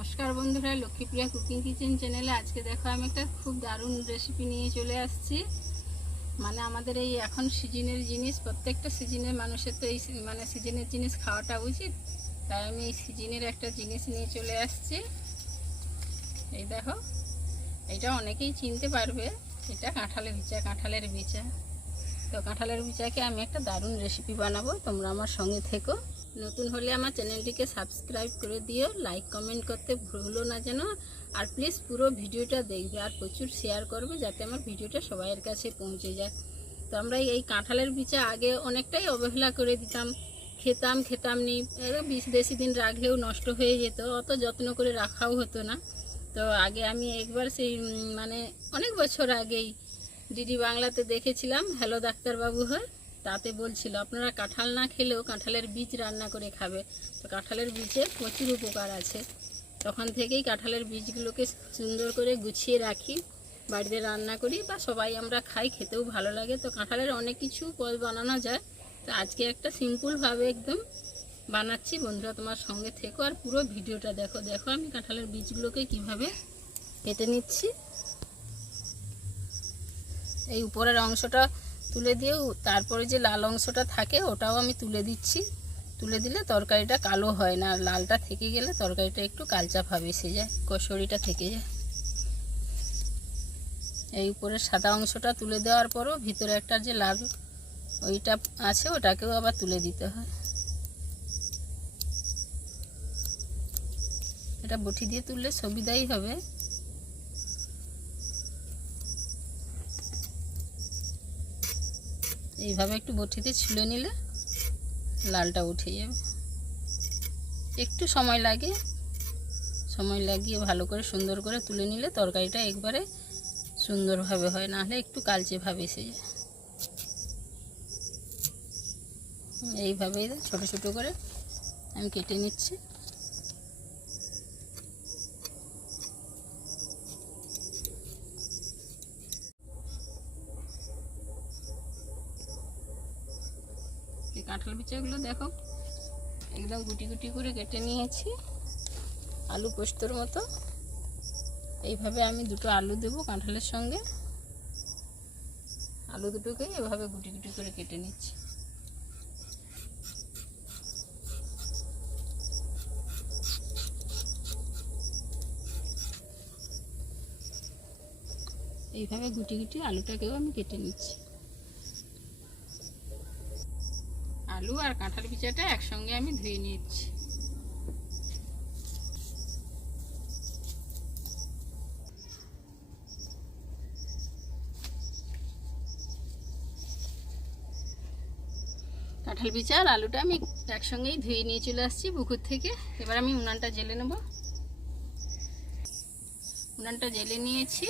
নমস্কার বন্ধুরা, Lakshmipriya cooking kitchen চ্যানেলে আজকে দেখো আমি একটা খুব দারুণ রেসিপি নিয়ে চলে আসছি। মানে আমাদের এই এখন সিজনের জিনিস, প্রত্যেকটা সিজনের মানুষের তো এই সিজনের জিনিস খাওয়াটা উচিত, তাই আমি এই সিজনের একটা জিনিস নিয়ে চলে আসছি। এই দেখো, এটা অনেকেই চিনতে পারবে, এটা কাঁঠালের বিচা। তো কাঁঠালের বিচাকে আমি একটা দারুণ রেসিপি বানাবো, তোমরা আমার সঙ্গে থেকো। নতুন হলে আমার চ্যানেলটিকে সাবস্ক্রাইব করে দিও, লাইক কমেন্ট করতে ভুলো না যেন, আর প্লিজ পুরো ভিডিওটা দেখবে আর প্রচুর শেয়ার করবে যাতে আমার ভিডিওটা সবাইয়ের কাছে পৌঁছে যায়। তো আমরা এই কাঁঠালের বিচা আগে অনেকটাই অবহেলা করে দিতাম, খেতাম নি, বেশি দিন রাখলেও নষ্ট হয়ে যেত, অত যত্ন করে রাখাও হতো না। তো আগে আমি একবার সেই অনেক বছর আগেই ডিডি বাংলাতে দেখেছিলাম, হ্যালো ডাক্তারবাবু হয়, তাতে বলছিল আপনারা কাঁঠাল না খেলেও কাঁঠালের বীজ রান্না করে খাবে। তো কাঁঠালের বীজের প্রচুর উপকার আছে। তখন থেকেই কাঁঠালের বীজগুলোকে সুন্দর করে গুছিয়ে রাখি, বাড়িতে রান্না করি বা সবাই আমরা খাই, খেতেও ভালো লাগে। তো কাঁঠালের অনেক কিছু পদ বানানো যায়, তো আজকে একটা সিম্পলভাবে একদম বানাচ্ছি। বন্ধুরা তোমার সঙ্গে থেকো আর পুরো ভিডিওটা দেখো। আমি কাঁঠালের বীজগুলোকে কিভাবে কেটে নিচ্ছি। এই উপরের অংশটা তুলে দিয়েও তারপরে যে লাল অংশটা থাকে ওটাও আমি তুলে দিচ্ছি। তুলে দিলে তরকারিটা কালো হয় না, আর লালটা থেকে গেলে তরকারিটা একটু কালচা ভাব এসে যায়, কষরিটা থেকে যায়। এই উপরের সাদা অংশটা তুলে দেওয়ার পরও ভিতরে একটা যে লাল ওইটা আছে ওটাকেও আবার তুলে দিতে হয়। এটা বটি দিয়ে তুললে সুবিধাই হবে। এইভাবে একটু বটিতে ছুলে নিলে লালটা উঠে যাবে। একটু সময় লাগিয়ে ভালো করে সুন্দর করে তুলে নিলে তরকারিটা একবারে সুন্দরভাবে হয়, নাহলে একটু কালচে ভাব এসে যায়। এইভাবে ছোট ছোট করে আমি কেটে নিচ্ছি। এই কাঁঠাল বিচাগুলো দেখো একদম গুটি গুটি করে কেটে নিয়েছি, আলু পোস্তর মতো। এইভাবে আমি দুটো আলু দেবো কাঁঠালের সঙ্গে, আলু দুটোকে এভাবে গুটি গুটি করে কেটে নিচ্ছি। এইভাবে গুটি গুটি আলুটাকেও আমি কেটে নিচ্ছি। আলু আর কাঁঠাল বিচাটা একসঙ্গে আমি ধুয়ে নিচ্ছি। কাঁঠাল বিচা আর আলুটা আমি একসঙ্গেই ধুয়ে নিয়ে চলে আসছি পুকুর থেকে। এবার আমি উনানটা জেলে নেব। উনানটা জেলে নিয়েছি,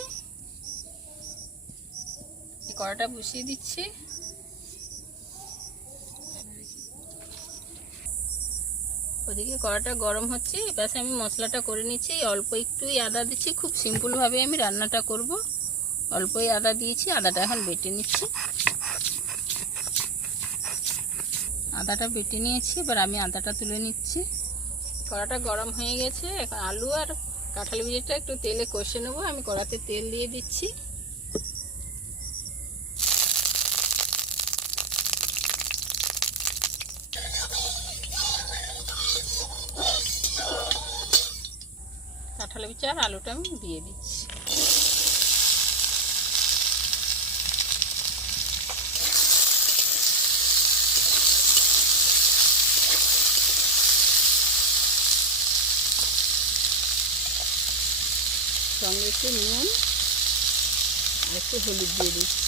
কড়াটা বসিয়ে দিচ্ছি। ওদিকে কড়াটা গরম হচ্ছে, এবার আমি মশলাটা করে নিচ্ছি। অল্প একটুই আদা দিচ্ছি, খুব সিম্পলভাবে আমি রান্নাটা করব। অল্পই আদা দিয়েছি, আদাটা এখন বেটে নিচ্ছি। আদাটা বেটে নিয়েছি, এবার আমি আদাটা তুলে নিচ্ছি। কড়াটা গরম হয়ে গেছে, এখন আলু আর কাঁঠাল বীজটা একটু তেলে কষে নেব। আমি কড়াতে তেল দিয়ে দিচ্ছি। কাঁঠাল বীজ আর আলুটা আমি দিয়ে দিচ্ছি। সঙ্গে একটু নুন আর একটু হলুদ দিয়ে দিচ্ছি।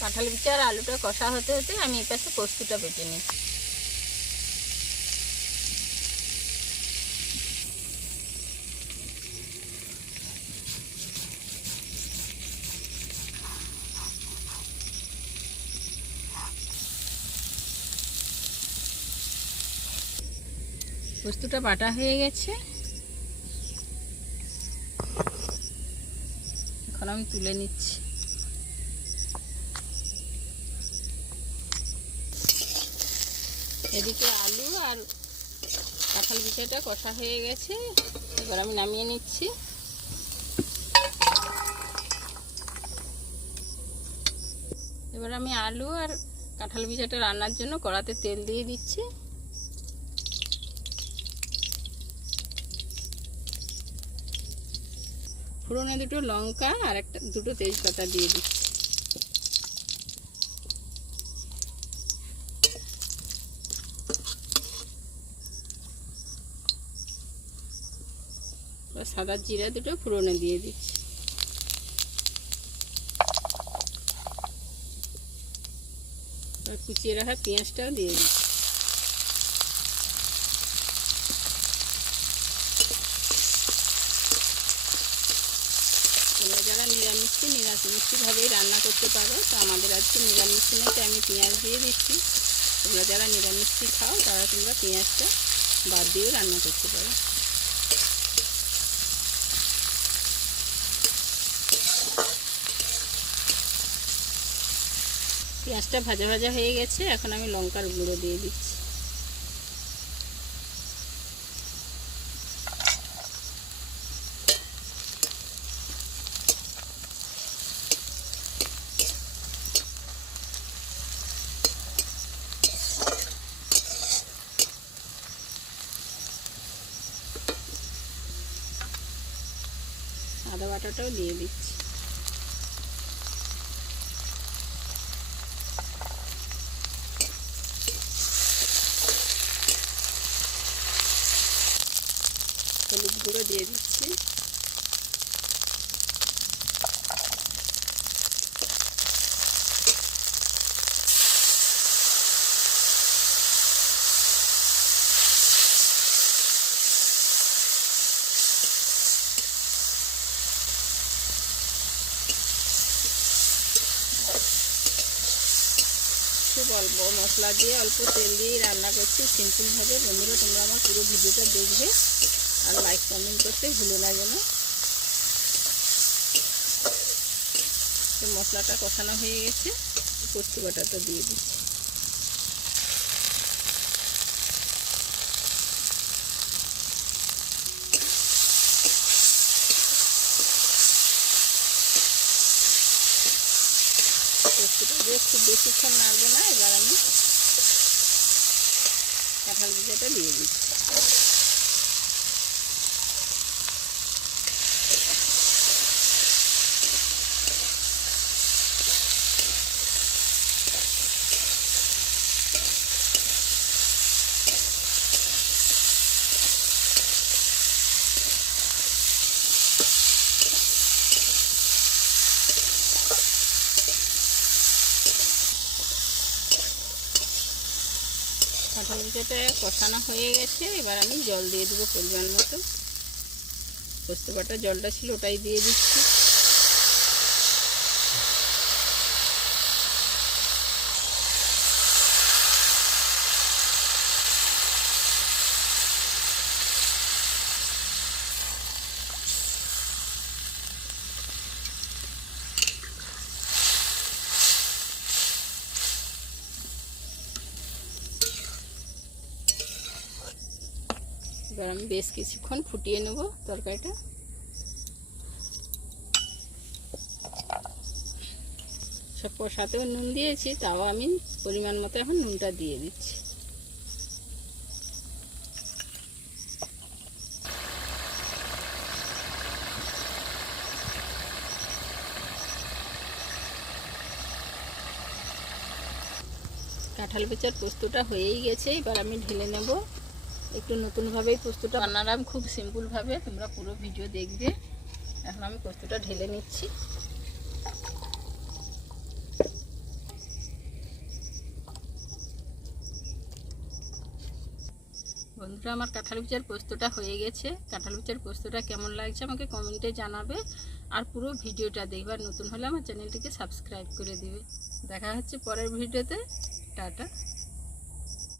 কাঁঠাল বীজ আর আলুটা কষা হতে হতে আমি এই পাশে পোস্তটা বেটে নিচ্ছি। পোস্তটা বাটা হয়ে গেছে, এখন আমি তুলে নিচ্ছি। এদিকে আলু আর কাঁঠাল বিচিটা কষা হয়ে গেছে, এবার আমি নামিয়ে নিচ্ছি। এবার আমি আলু আর কাঁঠাল বিচিটা রান্নার জন্য কড়াতে তেল দিয়ে দিচ্ছি। ফোড়নে দুটো লঙ্কা আর দুটো তেজপাতা দিয়ে দিচ্ছি। সাদা জিরা দুটো ফোড়নে দিয়ে দিচ্ছি। কুচিয়ে রাখা পেঁয়াজটাও দিয়ে দিচ্ছি। তোমরা যারা নিরামিষভাবেই রান্না করতে পারো, তো আমাদের আজকে নিরামিষ নেই, তাই আমি পেঁয়াজ দিয়ে দিচ্ছি। তোমরা যারা নিরামিষ খাও তারা তোমরা পেঁয়াজটা বাদ দিয়েও রান্না করতে পারো। পেঁয়াজটা ভাজা ভাজা হয়ে গেছে, এখন আমি লঙ্কার গুঁড়ো দিয়ে দিচ্ছি। আদা বাটাটাও দিয়ে দিচ্ছি। হলুদ গুঁড়ো দিয়ে দিচ্ছি। খুব অল্প মশলা দিয়ে অল্প তেল দিয়ে রান্না করছি সিম্পলভাবে। বন্ধুরা তোমরা আমার পুরো ভিডিওটা দেখবে আর লাইক কমেন্ট করতে ভুলো না যেন। তো মশলাটা কষানো হয়ে গেছে, পোস্ত বাটাটা দিয়ে দিচ্ছি। পোস্তটা দিয়ে খুব বেশিক্ষণ নাড়বো না। এবার আমি কাঁঠাল বিচিটা দিয়ে দিচ্ছি। কাঁঠাল বিচিটা কষানো হয়ে গেছে, এবার আমি জল দিয়ে দেবো পরিমাণ মতো। পোস্ত বাটা জলটা ছিল ওটাই দিয়ে দিচ্ছি। এবার আমি বেশ কিছুক্ষণ ফুটিয়ে নেব তরকারিটা। সব কষাতেও নুন দিয়েছি, তাও আমি পরিমাণ মতো এখন নুনটা দিয়ে দিচ্ছি। কাঁঠাল বিচির পোস্তটা হয়েই গেছে, এবার আমি ঢেলে নেব। একটু নতুনভাবেই পোস্তটা বানালাম, খুব সিম্পলভাবে, তোমরা পুরো ভিডিও দেখবে। এখন আমি পোস্তটা ঢেলে নিচ্ছি। বন্ধুরা আমার কাঁঠাল বিচির পোস্তটা হয়ে গেছে। কাঁঠাল বিচির পোস্তটা কেমন লাগছে আমাকে কমেন্টে জানাবে, আর পুরো ভিডিওটা দেখবে। আর নতুন হলে আমার চ্যানেলটিকে সাবস্ক্রাইব করে দিবে। দেখা হচ্ছে পরের ভিডিওতে। টাটা।